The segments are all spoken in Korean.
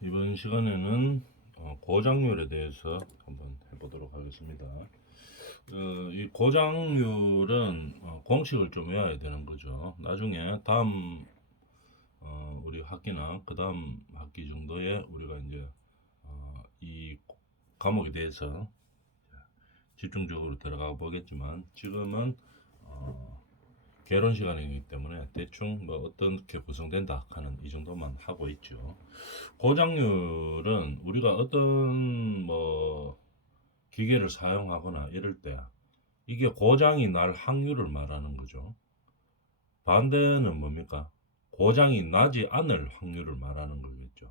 이번 시간에는 고장률에 대해서 한번 해보도록 하겠습니다. 이 고장률은 공식을 좀 외워야 되는 거죠. 나중에 다음 우리 학기나 그 다음 학기 정도에 우리가 이제 이 과목에 대해서 집중적으로 들어가 보겠지만 지금은 개론 시간이기 때문에 대충 뭐 어떻게 구성된다 하는 이 정도만 하고 있죠. 고장률은 우리가 어떤 뭐 기계를 사용하거나 이럴 때 이게 고장이 날 확률을 말하는 거죠. 반대는 뭡니까? 고장이 나지 않을 확률을 말하는 거겠죠.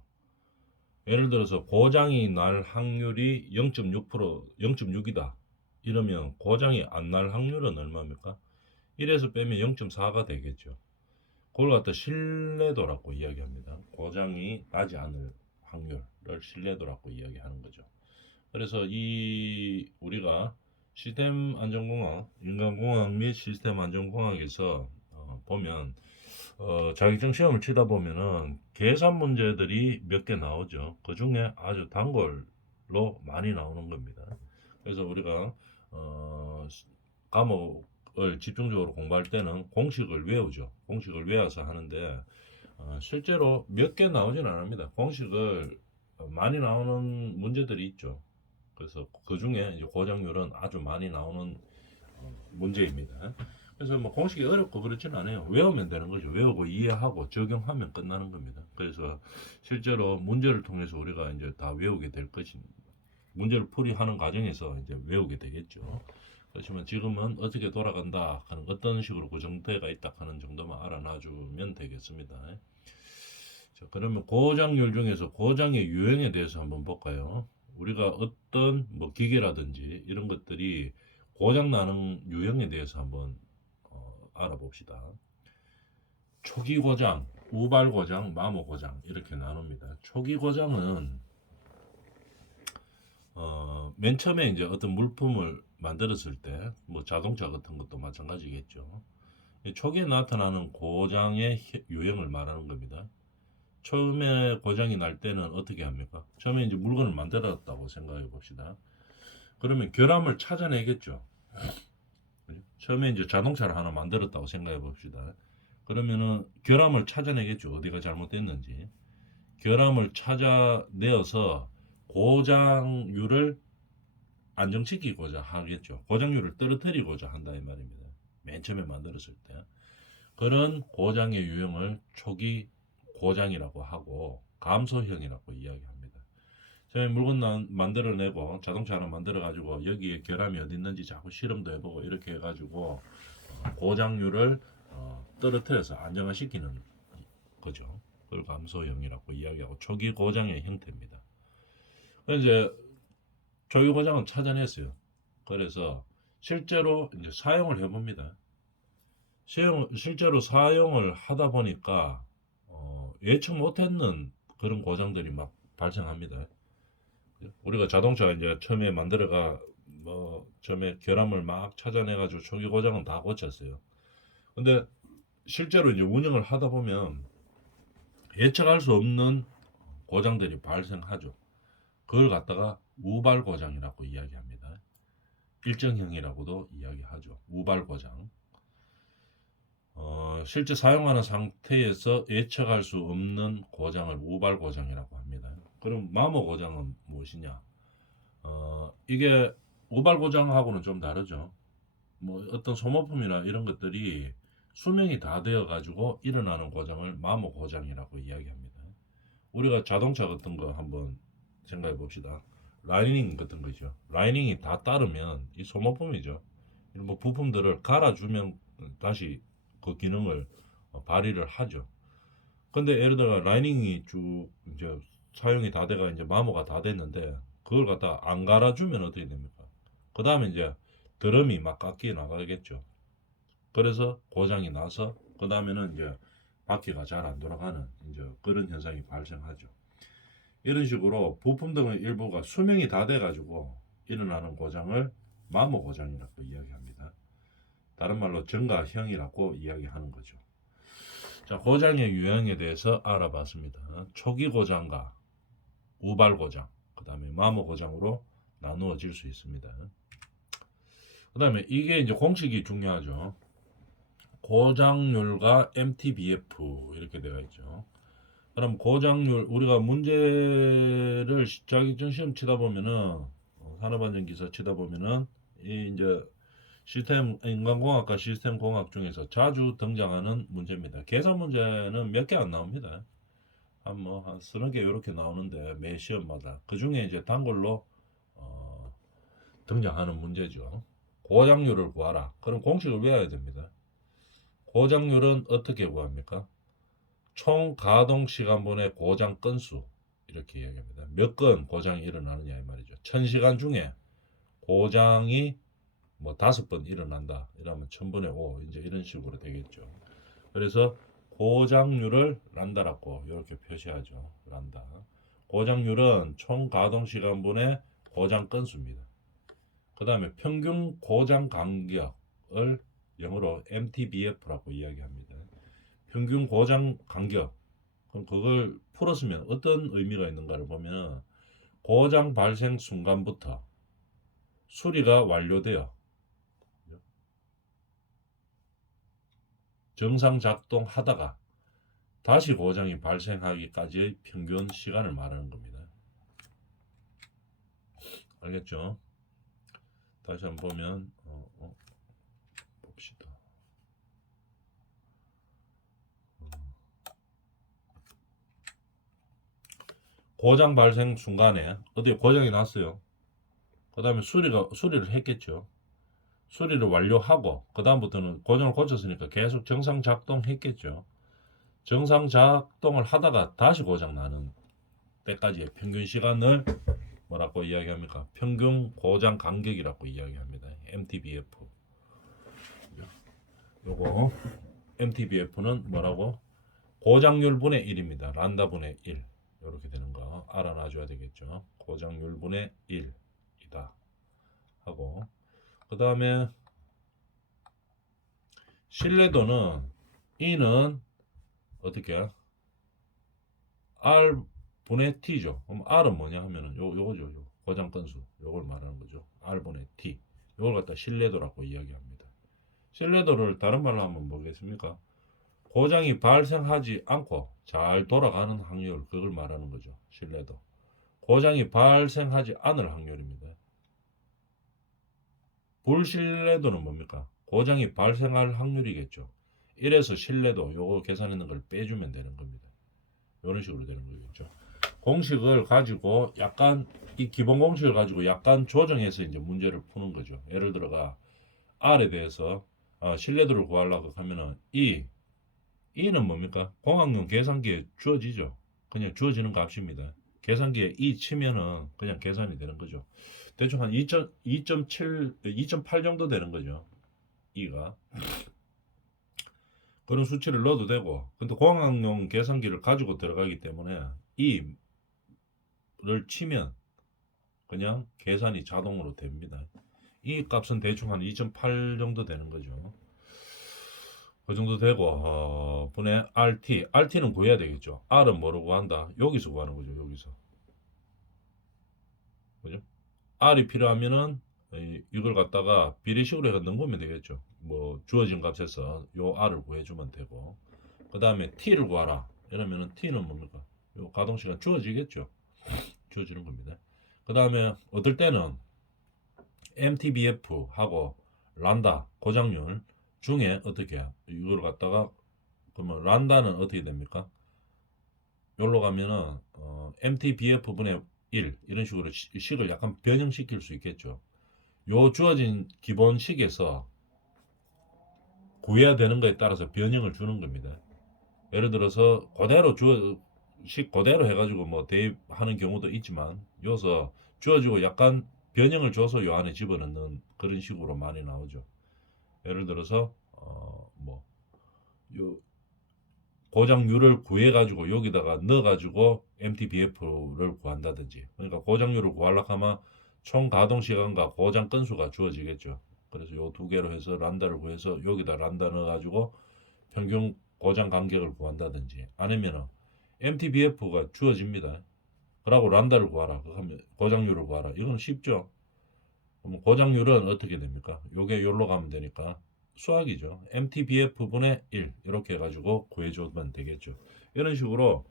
예를 들어서 고장이 날 확률이 0.6%, 0.6이다. 이러면 고장이 안 날 확률은 얼마입니까? 1에서 빼면 0.4가 되겠죠. 그걸 갖다 신뢰도라고 이야기합니다. 고장이 나지 않을 확률을 신뢰도라고 이야기하는 거죠. 그래서 이 우리가 시스템 안전공학, 인간공학 및 시스템 안전공학에서 보면 자격증 시험을 치다 보면은 계산 문제들이 몇 개 나오죠. 그 중에 아주 단골로 많이 나오는 겁니다. 그래서 우리가 과목을 집중적으로 공부할 때는 공식을 외우죠. 공식을 외워서 하는데 실제로 몇 개 나오진 않습니다. 공식을 많이 나오는 문제들이 있죠. 그래서 그 중에 이제 고장률은 아주 많이 나오는 문제입니다. 그래서 뭐 공식이 어렵고 그렇지는 않아요. 외우면 되는 거죠. 외우고 이해하고 적용하면 끝나는 겁니다. 그래서 실제로 문제를 통해서 우리가 이제 다 외우게 될 것입니다. 문제를 풀이하는 과정에서 이제 외우게 되겠죠. 그렇지만 지금은 어떻게 돌아간다 하는 어떤 식으로 구성되어 있다 하는 정도만 알아놔주면 되겠습니다. 자, 그러면 고장률 중에서 고장의 유형에 대해서 한번 볼까요? 우리가 어떤 뭐 기계라든지 이런 것들이 고장 나는 유형에 대해서 한번 알아봅시다. 초기 고장, 우발 고장, 마모 고장 이렇게 나눕니다. 초기 고장은 맨 처음에 이제 어떤 물품을 만들었을 때, 뭐 자동차 같은 것도 마찬가지겠죠. 초기에 나타나는 고장의 유형을 말하는 겁니다. 처음에 고장이 날 때는 어떻게 합니까? 처음에 이제 물건을 만들었다고 생각해 봅시다. 그러면 결함을 찾아내겠죠. 처음에 이제 자동차를 하나 만들었다고 생각해 봅시다. 그러면은 결함을 찾아내겠죠. 어디가 잘못됐는지. 결함을 찾아내어서 고장률을 안정시키고자 하겠죠. 고장률을 떨어뜨리고자 한다 이 말입니다. 맨 처음에 만들었을 때. 그런 고장의 유형을 초기 고장이라고 하고 감소형이라고 이야기합니다. 처음에 물건 만들어내고 자동차 하나 만들어가지고 여기에 결함이 어디 있는지 자꾸 실험도 해보고 이렇게 해가지고 고장률을 떨어뜨려서 안정화시키는 거죠. 그걸 감소형이라고 이야기하고 초기 고장의 형태입니다. 이제 초기 고장은 찾아냈어요. 그래서 실제로 이제 사용을 해봅니다. 실제로 사용을 하다 보니까 예측 못했는 그런 고장들이 막 발생합니다. 우리가 자동차 이제 처음에 만들어가 뭐 처음에 결함을 막 찾아내가지고 초기 고장은 다 고쳤어요. 근데 실제로 이제 운영을 하다 보면 예측할 수 없는 고장들이 발생하죠. 그걸 갖다가 우발 고장이라고 이야기합니다. 일정형이라고도 이야기하죠. 우발 고장. 실제 사용하는 상태에서 예측할 수 없는 고장을 우발 고장이라고 합니다. 그럼 마모 고장은 무엇이냐? 이게 우발 고장하고는 좀 다르죠. 뭐 어떤 소모품이나 이런 것들이 수명이 다 되어 가지고 일어나는 고장을 마모 고장이라고 이야기합니다. 우리가 자동차 같은 거 한번 생각해 봅시다. 라이닝 같은 거죠. 라이닝이 다 따르면 이 소모품이죠. 이런 뭐 부품들을 갈아주면 다시 그 기능을 발휘를 하죠. 근데 예를 들어 라이닝이 쭉 이제 사용이 다 돼가 이제 마모가 다 됐는데 그걸 갖다 안 갈아주면 어떻게 됩니까? 그 다음에 이제 드럼이 막 깎여 나가겠죠. 그래서 고장이 나서 그 다음에는 이제 바퀴가 잘 안 돌아가는 이제 그런 현상이 발생하죠. 이런 식으로 부품 등의 일부가 수명이 다 돼가지고 일어나는 고장을 마모 고장이라고 이야기합니다. 다른 말로 증가형이라고 이야기하는 거죠. 자, 고장의 유형에 대해서 알아봤습니다. 초기 고장과 우발 고장, 그 다음에 마모 고장으로 나누어질 수 있습니다. 그 다음에 이게 이제 공식이 중요하죠. 고장률과 MTBF 이렇게 되어 있죠. 그럼 고장률, 우리가 문제를 자격증 시험 치다 보면은 산업안전기사 치다 보면은 이 이제 시스템 인간공학과 시스템공학 중에서 자주 등장하는 문제입니다. 계산 문제는 몇 개 안 나옵니다. 한 서너 개 이렇게 나오는데 매 시험마다 그 중에 이제 단골로 등장하는 문제죠. 고장률을 구하라. 그럼 공식을 외워야 됩니다. 고장률은 어떻게 구합니까? 총 가동 시간분의 고장 건수 이렇게 이야기합니다. 몇 건 고장이 일어나느냐 이 말이죠. 1000시간 중에 고장이 뭐 5번 일어난다. 이러면 1000분의 5 이제 이런 식으로 되겠죠. 그래서 고장률을 란다라고 이렇게 표시하죠. 란다. 고장률은 총 가동 시간분의 고장 건수입니다. 그 다음에 평균 고장 간격을 영어로 MTBF라고 이야기합니다. 평균 고장 간격. 그럼 그걸 풀었으면 어떤 의미가 있는가를 보면 고장 발생 순간부터 수리가 완료되어 정상 작동하다가 다시 고장이 발생하기까지의 평균 시간을 말하는 겁니다. 알겠죠? 다시 한번 보면 봅시다. 고장 발생 순간에 어디 고장이 났어요. 그 다음에 수리를 했겠죠. 수리를 완료하고 그 다음부터는 고장을 고쳤으니까 계속 정상 작동했겠죠. 정상 작동을 하다가 다시 고장 나는 때까지의 평균 시간을 뭐라고 이야기합니까? 평균 고장 간격이라고 이야기합니다. MTBF. 요거 MTBF는 뭐라고? 고장률 분의 1입니다. 란다 분의 1. 이렇게 되는 거 알아놔줘야 되겠죠. 고장률 분의 1이다 하고 그 다음에 신뢰도는 E는 어떻게 R 분의 T죠. 그럼 R은 뭐냐 하면은 요거죠. 요 고장 건수 요걸 말하는 거죠. R 분의 T. 요걸 갖다 신뢰도라고 이야기합니다. 신뢰도를 다른 말로 하면 뭐겠습니까? 고장이 발생하지 않고 잘 돌아가는 확률 그걸 말하는 거죠. 신뢰도. 고장이 발생하지 않을 확률입니다. 불신뢰도는 뭡니까? 고장이 발생할 확률이겠죠. 이래서 신뢰도 요거 계산하는 걸 빼주면 되는 겁니다. 이런 식으로 되는 거겠죠. 공식을 가지고 약간 이 기본 공식을 가지고 약간 조정해서 이제 문제를 푸는 거죠. 예를 들어가 R에 대해서 신뢰도를 구하려고 하면은 E는 뭡니까? 공학용 계산기에 주어지죠. 그냥 주어지는 값입니다. 계산기에 E 치면은 그냥 계산이 되는 거죠. 대충 한 2.7, 2.8 정도 되는 거죠. E가. 그런 수치를 넣어도 되고, 근데 공학용 계산기를 가지고 들어가기 때문에 E를 치면 그냥 계산이 자동으로 됩니다. 이 값은 대충 한 2.8 정도 되는 거죠. 그 정도 되고 분의 RT는 구해야 되겠죠. R은 뭐로 구한다? 여기서 구하는 거죠. 여기서. 그죠? R이 필요하면은 이걸 갖다가 비례식으로 해서 넣으면 되겠죠. 뭐 주어진 값에서 요 R을 구해주면 되고 그 다음에 T를 구하라. 이러면은 T는 뭡니까? 요 가동시간 주어지겠죠. 주어지는 겁니다. 그 다음에 어떨 때는 MTBF하고 란다 고장률 중에 어떻게 해요? 이걸 갖다가 그러면 란다는 어떻게 됩니까? 여기로 가면은 MTBF분의 1 이런 식으로 식을 약간 변형시킬 수 있겠죠. 요 주어진 기본 식에서 구해야 되는 거에 따라서 변형을 주는 겁니다. 예를 들어서 그대로 식 그대로 해가지고 뭐 대입하는 경우도 있지만 여기서 주어지고 약간 변형을 줘서 요 안에 집어넣는 그런 식으로 많이 나오죠. 예를 들어서 뭐 요 고장률을 구해가지고 여기다가 넣어가지고 MTBF를 구한다든지 그러니까 고장률을 구하려고 하면 총 가동 시간과 고장 건수가 주어지겠죠. 그래서 요 두 개로 해서 란다를 구해서 여기다 란다 넣어가지고 평균 고장 간격을 구한다든지 아니면 MTBF가 주어집니다. 그러고 란다를 구하라. 그러면 고장률을 구하라. 이건 쉽죠. 그럼 고장률은 어떻게 됩니까? 요게 요로 가면 되니까 수학이죠. MTBF분의 1 이렇게 해가지고 구해주면 되겠죠. 이런 식으로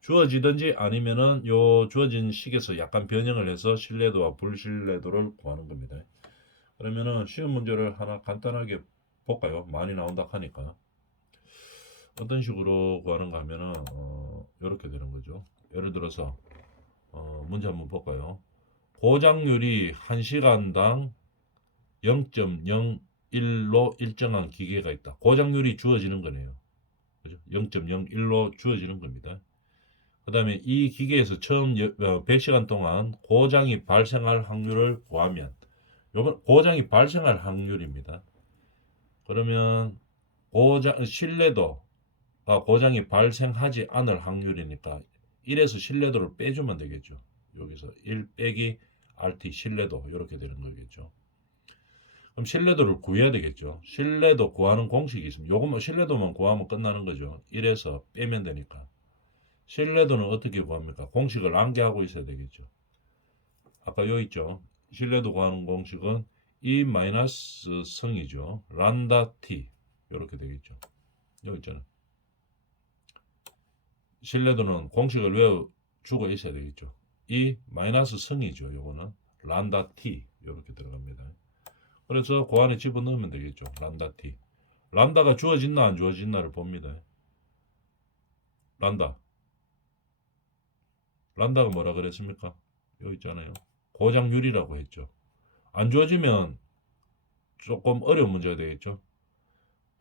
주어지든지 아니면은 요 주어진 식에서 약간 변형을 해서 신뢰도와 불신뢰도를 구하는 겁니다. 그러면은 쉬운 문제를 하나 간단하게 볼까요? 많이 나온다 하니까 어떤 식으로 구하는가 하면은 이렇게 되는 거죠. 예를 들어서 문제 한번 볼까요? 고장률이 1시간당 0.01로 일정한 기계가 있다. 고장률이 주어지는 거네요. 그죠? 0.01로 주어지는 겁니다. 그 다음에 이 기계에서 처음 100시간 동안 고장이 발생할 확률을 구하면, 요건 고장이 발생할 확률입니다. 그러면 신뢰도가 고장이 발생하지 않을 확률이니까 1에서 신뢰도를 빼주면 되겠죠. 여기서 1 빼기 RT 신뢰도 이렇게 되는 거겠죠. 그럼 신뢰도를 구해야 되겠죠. 신뢰도 구하는 공식이 있습니다. 요것만 신뢰도만 구하면 끝나는 거죠. 1에서 빼면 되니까. 신뢰도는 어떻게 구합니까? 공식을 암기하고 있어야 되겠죠. 아까 여기 있죠. 신뢰도 구하는 공식은 E 마이너스 성이죠. 란다 T 이렇게 되겠죠. 여기 있잖아. 신뢰도는 공식을 외워주고 있어야 되겠죠. E 마이너스 성이죠. 요거는 란다 T 이렇게 들어갑니다. 그래서 그 안에 집어넣으면 되겠죠. 란다 T. 란다가 주어진나 안 주어진나를 봅니다. 란다. 란다가 뭐라 그랬습니까? 여기 있잖아요. 고장률이라고 했죠. 안 주어지면 조금 어려운 문제가 되겠죠.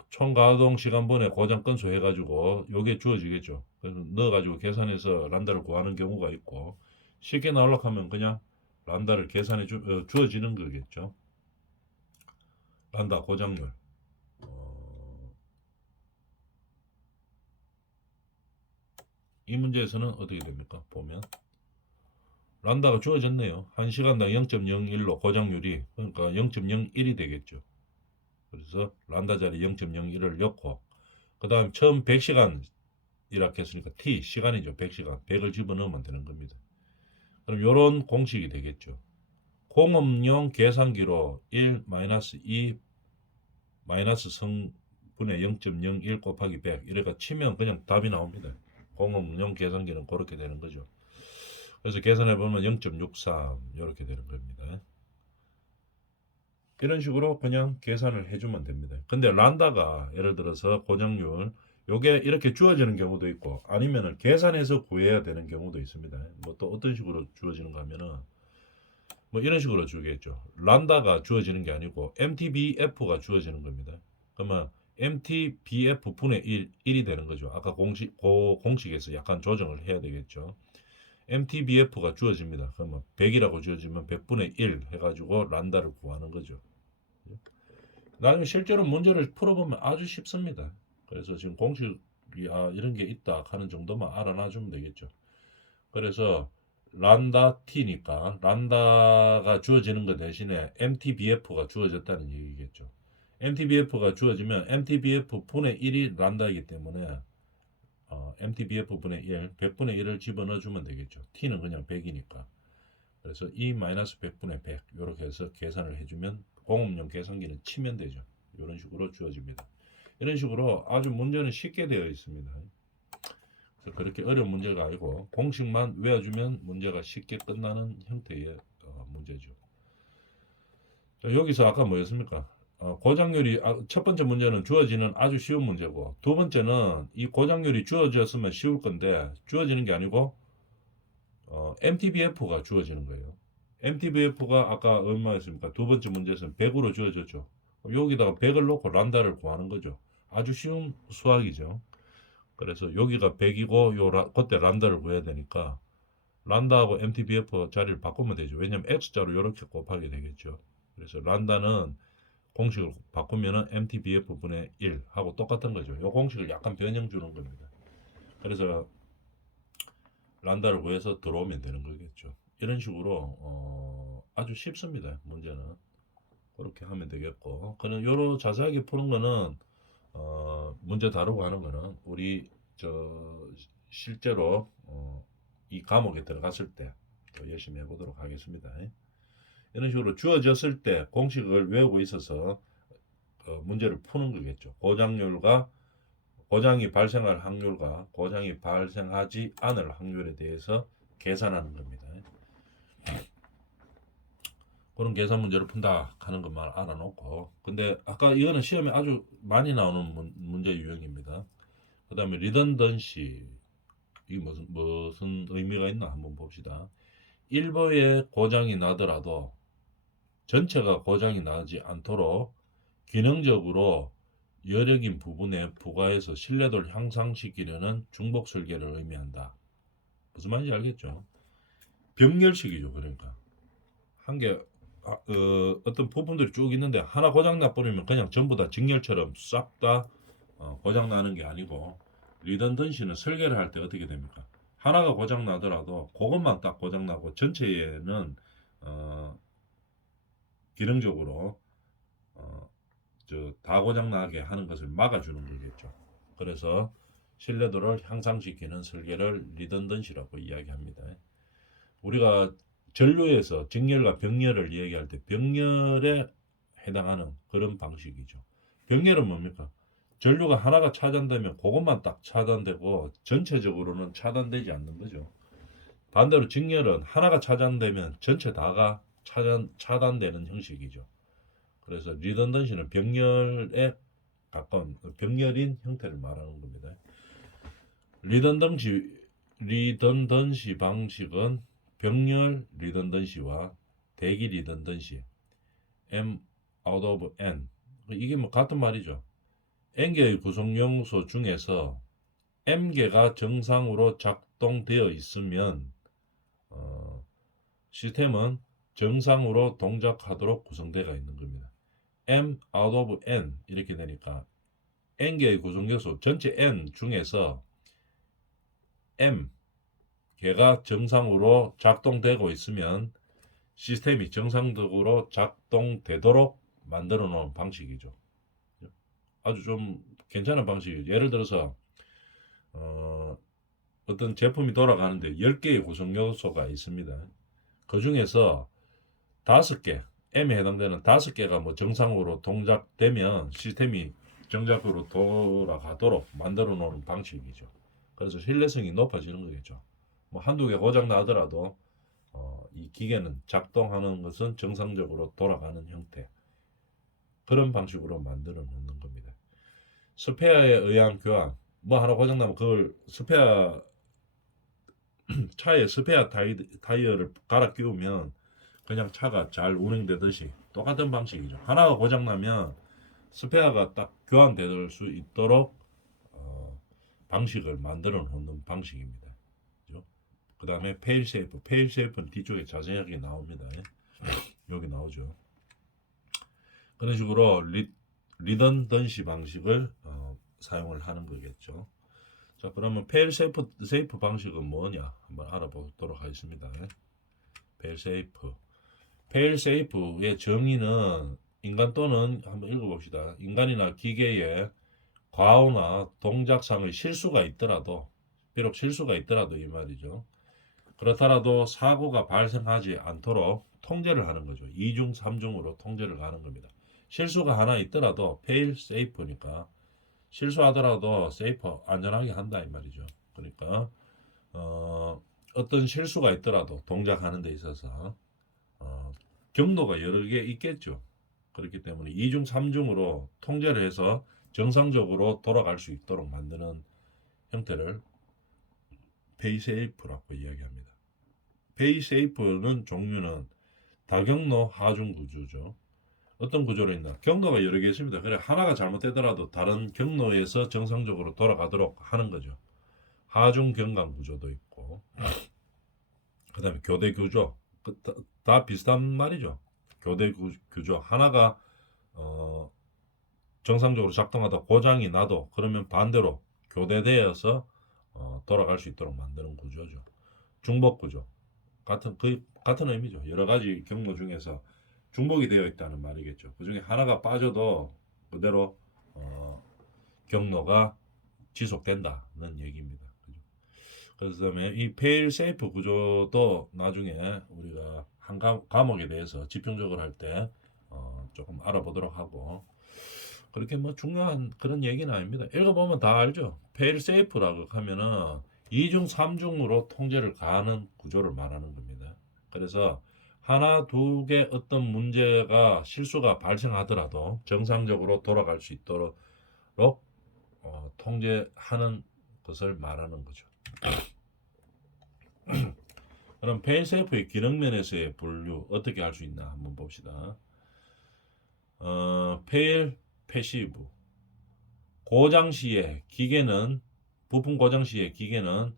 총 가동 시간분의 고장 건수 해가지고 요게 주어지겠죠. 그래서 넣어가지고 계산해서 란다를 구하는 경우가 있고 쉽게 나오려고 하면 그냥 란다를 계산해 주어지는 거겠죠. 란다 고장률. 이 문제에서는 어떻게 됩니까? 보면 란다가 주어졌네요. 1시간당 0.01로 고장률이 그러니까 0.01이 되겠죠. 그래서 란다 자리 0.01을 넣고 그 다음 처음 100시간 이라 했으니까 t 시간이죠. 100시간 100을 집어넣으면 되는 겁니다. 그럼 이런 공식이 되겠죠. 공업용 계산기로 1 2 마이너스 성분의 0.01 곱하기 100 이래가 치면 그냥 답이 나옵니다. 공업용 계산기는 그렇게 되는 거죠. 그래서 계산해 보면 0.63 이렇게 되는 겁니다. 이런 식으로 그냥 계산을 해주면 됩니다. 근데 란다가 예를 들어서 고장률 요게 이렇게 주어지는 경우도 있고 아니면은 계산해서 구해야 되는 경우도 있습니다. 뭐 또 어떤 식으로 주어지는가 하면은 뭐 이런 식으로 주겠죠. 란다가 주어지는 게 아니고 MTBF가 주어지는 겁니다. 그러면 MTBF 분의 1이 되는 거죠. 아까 공식에서 약간 조정을 해야 되겠죠. MTBF가 주어집니다. 그러면 100이라고 주어지면 100분의 1 해가지고 란다를 구하는 거죠. 나중에 실제로 문제를 풀어보면 아주 쉽습니다. 그래서 지금 공식이 이런 게 있다 하는 정도만 알아놔주면 되겠죠. 그래서 란다 t니까 란다가 주어지는 것 대신에 MTBF가 주어졌다는 얘기겠죠. MTBF가 주어지면 MTBF 분의 1이 란다이기 때문에 MTBF 분의 1, 100분의 1을 집어넣어주면 되겠죠. t는 그냥 100이니까. 그래서 E 100분의 100 이렇게 해서 계산을 해주면 공업용 계산기는 치면 되죠. 이런 식으로 주어집니다. 이런 식으로 아주 문제는 쉽게 되어 있습니다. 그래서 그렇게 어려운 문제가 아니고 공식만 외워주면 문제가 쉽게 끝나는 형태의 문제죠. 자, 여기서 아까 뭐였습니까? 고장률이 첫 번째 문제는 주어지는 아주 쉬운 문제고 두 번째는 이 고장률이 주어졌으면 쉬울 건데 주어지는 게 아니고 MTBF가 주어지는 거예요. MTBF가 아까 얼마였습니까? 두 번째 문제에서는 100으로 주어졌죠. 여기다가 100을 놓고 란다를 구하는 거죠. 아주 쉬운 수학이죠. 그래서 여기가 100이고 그때 란다를 구해야 되니까 란다하고 MTBF 자리를 바꾸면 되죠. 왜냐면 X자로 이렇게 곱하게 되겠죠. 그래서 란다는 공식을 바꾸면은 MTBF분의 1 하고 똑같은 거죠. 이 공식을 약간 변형 주는 겁니다. 그래서 란다를 구해서 들어오면 되는 거겠죠. 이런 식으로 아주 쉽습니다. 문제는 그렇게 하면 되겠고 그는 요로 자세하게 푸는 거는 문제 다루고 하는 거는 우리 실제로 이 과목에 들어갔을 때 열심히 해보도록 하겠습니다. 이런 식으로 주어졌을 때 공식을 외우고 있어서 문제를 푸는 거겠죠. 고장이 발생할 확률과 고장이 발생하지 않을 확률에 대해서 계산하는 겁니다. 그런 계산 문제를 푼다 하는 것만 알아놓고, 근데 아까 이거는 시험에 아주 많이 나오는 문제 유형입니다. 그 다음에 리던던시, 이게 무슨 의미가 있나 한번 봅시다. 일부의 고장이 나더라도 전체가 고장이 나지 않도록 기능적으로 여력인 부분에 부과해서 신뢰도를 향상시키려는 중복 설계를 의미한다. 무슨 말인지 알겠죠? 병렬식이죠. 그러니까 어떤 부품들이 쭉 있는데 하나 고장 나버리면 그냥 전부 다 직렬처럼 싹 다 고장 나는 게 아니고, 리던던시는 설계를 할 때 어떻게 됩니까? 하나가 고장 나더라도 그것만 딱 고장 나고 전체에는 기능적으로 다 고장 나게 하는 것을 막아주는 거겠죠. 그래서 신뢰도를 향상시키는 설계를 리던던시라고 이야기합니다. 우리가 전류에서 직렬과 병렬을 이야기할 때 병렬에 해당하는 그런 방식이죠. 병렬은 뭡니까? 전류가 하나가 차단되면 그것만 딱 차단되고 전체적으로는 차단되지 않는 거죠. 반대로 직렬은 하나가 차단되면 전체 다가 차단되는 형식이죠. 그래서 리던던시는 병렬에 가까운 병렬인 형태를 말하는 겁니다. 리던던시 방식은 병렬 리던던시와 대기 리던던시, M out of N, 이게 뭐 같은 말이죠. N개의 구성 요소 중에서 M개가 정상으로 작동되어 있으면 시스템은 정상으로 동작하도록 구성되어 있는 겁니다. M out of N 이렇게 되니까 N개의 구성 요소 전체 N 중에서 M개가 정상으로 작동되고 있으면 시스템이 정상적으로 작동되도록 만들어 놓은 방식이죠. 아주 좀 괜찮은 방식이죠. 예를 들어서 어떤 제품이 돌아가는데 10개의 구성 요소가 있습니다. 그 중에서 5개, M에 해당되는 5개가 뭐 정상으로 동작되면 시스템이 정상적으로 돌아가도록 만들어 놓은 방식이죠. 그래서 신뢰성이 높아지는 거겠죠. 뭐 한두 개 고장 나더라도 이 기계는 작동하는 것은 정상적으로 돌아가는 형태, 그런 방식으로 만들어 놓는 겁니다. 스페어에 의한 교환, 뭐 하나 고장 나면 그걸 차에 스페어 타이어를 갈아 끼우면 그냥 차가 잘 운행되듯이 똑같은 방식이죠. 하나가 고장 나면 스페어가 딱 교환될 수 있도록 방식을 만들어 놓는 방식입니다. 그 다음에 페일세이프, 페일세이프는 뒤쪽에 자세하게 나옵니다. 여기 나오죠. 그런 식으로 리던던시 방식을 사용을 하는 거겠죠. 자, 그러면 페일세이프 방식은 뭐냐 한번 알아보도록 하겠습니다. 페일세이프의 정의는 인간 또는 한번 읽어봅시다. 인간이나 기계에 과오나 동작상의 실수가 있더라도, 비록 실수가 있더라도 이 말이죠. 그렇더라도 사고가 발생하지 않도록 통제를 하는 거죠. 2중, 3중으로 통제를 가는 겁니다. 실수가 하나 있더라도 페일 세이프니까 실수하더라도 세이프 안전하게 한다 이 말이죠. 그러니까 어떤 실수가 있더라도 동작하는 데 있어서 경로가 여러 개 있겠죠. 그렇기 때문에 2중, 3중으로 통제를 해서 정상적으로 돌아갈 수 있도록 만드는 형태를 페이세이프라고 이야기합니다. 페이세이프는 종류는 다경로 하중 구조죠. 어떤 구조로 있나? 경로가 여러 개 있습니다. 그래 하나가 잘못되더라도 다른 경로에서 정상적으로 돌아가도록 하는 거죠. 하중 경감 구조도 있고, 그 다음에 교대 구조, 다 비슷한 말이죠. 교대 구조 하나가 정상적으로 작동하다 고장이 나도 그러면 반대로 교대되어서 돌아갈 수 있도록 만드는 구조죠. 중복 구조, 같은 의미죠. 여러 가지 경로 중에서 중복이 되어 있다는 말이겠죠. 그 중에 하나가 빠져도 그대로 경로가 지속된다는 얘기입니다. 그다음에 이 페일 세이프 구조도 나중에 우리가 한 과목에 대해서 집중적으로 할 때 조금 알아보도록 하고, 그렇게 뭐 중요한 그런 얘기는 아닙니다. 읽어보면 다 알죠. 페일 세이프라고 하면은 2중 3중으로 통제를 가하는 구조를 말하는 겁니다. 그래서 하나 두 개 어떤 문제가 실수가 발생하더라도 정상적으로 돌아갈 수 있도록 통제하는 것을 말하는 거죠. 그럼 페일세이프의 기능면에서의 분류 어떻게 할 수 있나 한번 봅시다. 페일 패시브, 고장 시에 기계는, 부품 고장 시에 기계는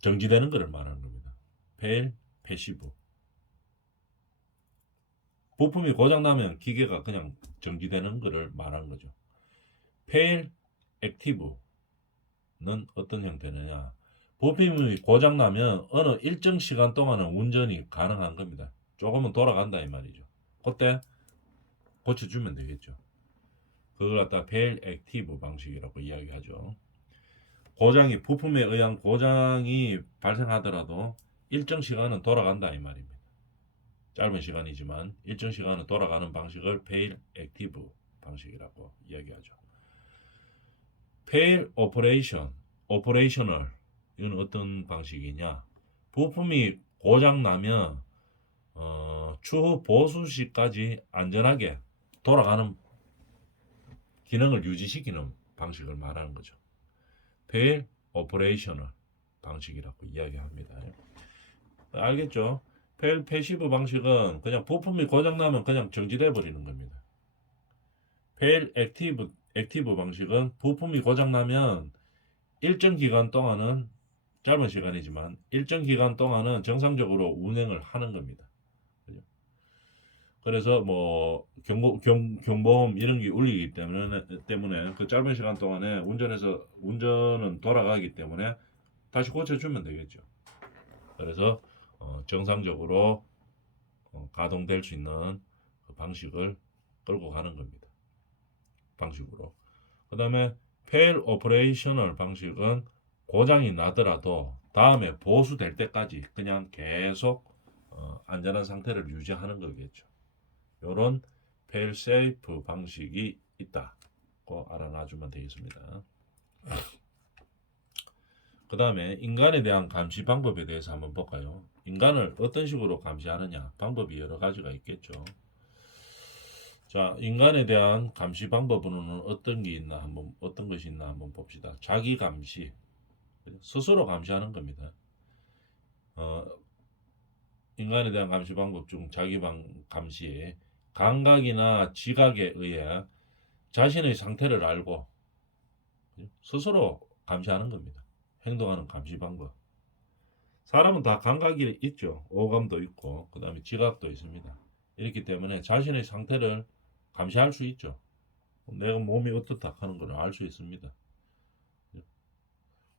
정지되는 것을 말하는 겁니다. 페일 패시브, 부품이 고장 나면 기계가 그냥 정지되는 것을 말하는 거죠. 페일 액티브는 어떤 형태느냐, 부품이 고장 나면 어느 일정 시간 동안은 운전이 가능한 겁니다. 조금은 돌아간다 이 말이죠. 그때 고쳐주면 되겠죠. 그걸 갖다 페일 액티브 방식이라고 이야기하죠. 고장이, 부품에 의한 고장이 발생하더라도 일정 시간은 돌아간다 이 말입니다. 짧은 시간이지만 일정 시간은 돌아가는 방식을 페일 액티브 방식이라고 이야기하죠. 페일 오퍼레이션, 오퍼레이셔널, 이건 어떤 방식이냐, 부품이 고장 나면 추후 보수 시까지 안전하게 돌아가는 기능을 유지시키는 방식을 말하는 거죠. 페일 오퍼레이셔널 방식이라고 이야기합니다. 알겠죠? 페일 패시브 방식은 그냥 부품이 고장나면 그냥 정지돼 버리는 겁니다. 페일 액티브 방식은 부품이 고장나면 일정 기간 동안은, 짧은 시간이지만 일정 기간 동안은 정상적으로 운행을 하는 겁니다. 그래서 뭐 경보음 이런 게 울리기 때문에 그 짧은 시간 동안에 운전은 돌아가기 때문에 다시 고쳐주면 되겠죠. 그래서 정상적으로 가동될 수 있는 그 방식을 끌고 가는 겁니다. 방식으로. 그 다음에 페일 오퍼레이셔널 방식은 고장이 나더라도 다음에 보수될 때까지 그냥 계속 안전한 상태를 유지하는 거겠죠. 이런 페일 세이프 방식이 있다고 알아놔주면 되겠습니다. 그 다음에 인간에 대한 감시 방법에 대해서 한번 볼까요? 인간을 어떤 식으로 감시하느냐, 방법이 여러 가지가 있겠죠. 자, 인간에 대한 감시 방법으로는 어떤 것이 있나 한번 봅시다. 자기 감시, 스스로 감시하는 겁니다. 인간에 대한 감시 방법 중 자기 감시에 감각이나 지각에 의해 자신의 상태를 알고 스스로 감시하는 겁니다. 행동하는 감시 방법. 사람은 다 감각이 있죠. 오감도 있고, 그 다음에 지각도 있습니다. 이렇기 때문에 자신의 상태를 감시할 수 있죠. 내가 몸이 어떻다 하는 걸 알 수 있습니다.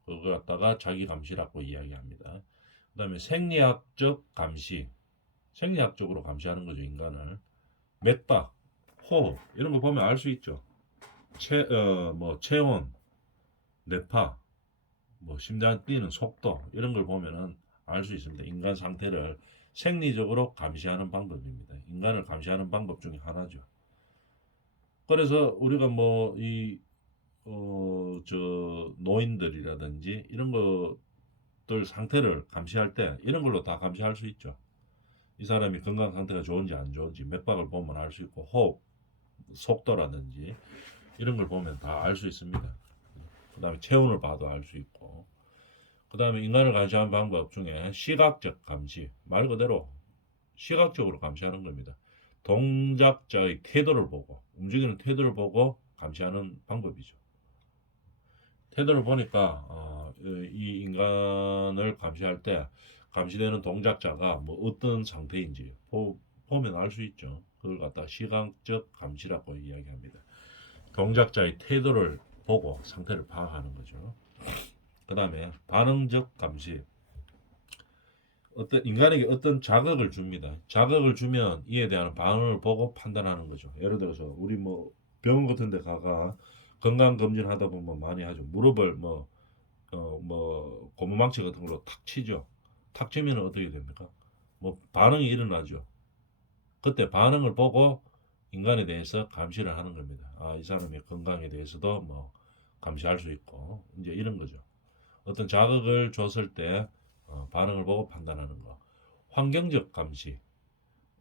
그걸 갖다가 자기 감시라고 이야기합니다. 그 다음에 생리학적 감시. 생리학적으로 감시하는 거죠, 인간을. 맥박, 호흡, 이런 거 보면 알 수 있죠. 체온, 뇌파, 심장 뛰는 속도, 이런 걸 보면은 알 수 있습니다. 인간 상태를 생리적으로 감시하는 방법입니다. 인간을 감시하는 방법 중에 하나죠. 그래서 우리가 노인들이라든지 이런 것들 상태를 감시할 때 이런 걸로 다 감시할 수 있죠. 이 사람이 건강 상태가 좋은지 안 좋은지 맥박을 보면 알 수 있고, 호흡 속도라든지 이런 걸 보면 다 알 수 있습니다. 그 다음에 체온을 봐도 알 수 있고, 그 다음에 인간을 감시하는 방법 중에 시각적 감시, 말 그대로 시각적으로 감시하는 겁니다. 동작자의 태도를 보고, 움직이는 태도를 보고 감시하는 방법이죠. 태도를 보니까 이 인간을 감시할 때 감시되는 동작자가 어떤 상태인지 보면 알 수 있죠. 그걸 갖다 시각적 감시라고 이야기합니다. 동작자의 태도를 보고 상태를 파악하는 거죠. 그 다음에 반응적 감시. 인간에게 어떤 자극을 줍니다. 자극을 주면 이에 대한 반응을 보고 판단하는 거죠. 예를 들어서 우리 병원 같은 데 가가 건강검진 하다 보면 많이 하죠. 무릎을 뭐 고무망치 같은 걸로 탁 치죠. 탁 치면 어떻게 됩니까? 뭐 반응이 일어나죠. 그때 반응을 보고 인간에 대해서 감시를 하는 겁니다. 아, 이 사람의 건강에 대해서도 뭐 감시할 수 있고 이제 이런 거죠. 어떤 자극을 줬을 때 반응을 보고 판단하는 거. 환경적 감시.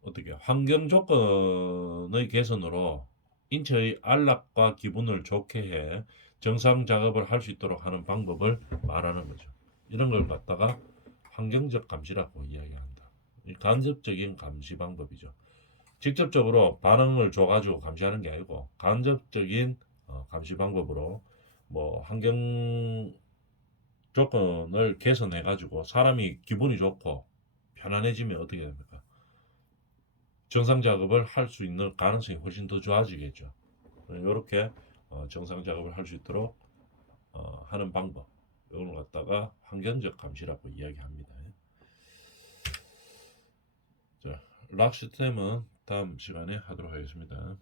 어떻게 환경 조건의 개선으로 인체의 안락과 기분을 좋게 해 정상 작업을 할 수 있도록 하는 방법을 말하는 거죠. 이런 걸 갖다가 환경적 감시라고 이야기한다. 간접적인 감시 방법이죠. 직접적으로 반응을 줘가지고 감시하는 게 아니고 간접적인 감시 방법으로 뭐 환경 조건을 개선해가지고 사람이 기분이 좋고 편안해지면 어떻게 됩니까? 정상 작업을 할 수 있는 가능성이 훨씬 더 좋아지겠죠. 이렇게 정상 작업을 할 수 있도록 하는 방법 이걸 갖다가 환경적 감시라고 이야기합니다. 자, 락 시스템은 다음 시간에 하도록 하겠습니다.